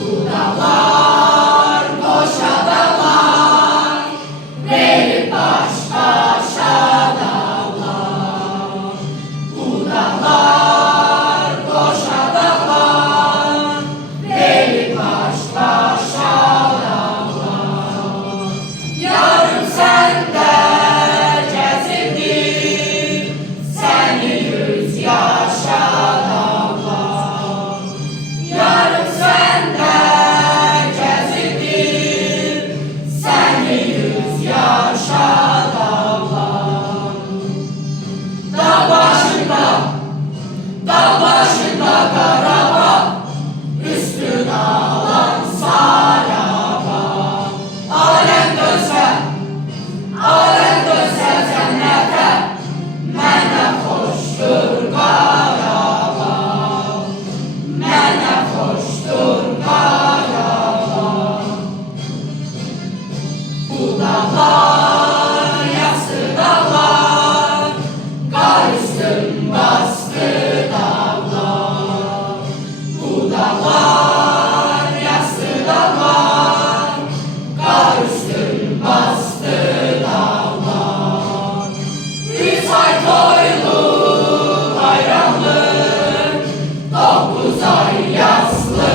Bu dağlar koşa dağlar, verip baş başa dağlar. Bu dağlar koşa dağlar, verip baş başa dağlar. Yarım sende cezibdi, seni 100 yaşa dağlar. Yarım sende cezibdi, seni 100 yaşa dağlar. Dağ başında karaba, üstün alan saraba. Alem dönse cennete, mənə xoşdur Qarabağ. Mənə xoşdur Qarabağ. Bu dağlar yası dağlar, qar üstün bastı dağlar. Bu dağlar yası dağlar, qar üstün bastı dağlar. 3 ay toylu bayramlı, 9 ay yaslı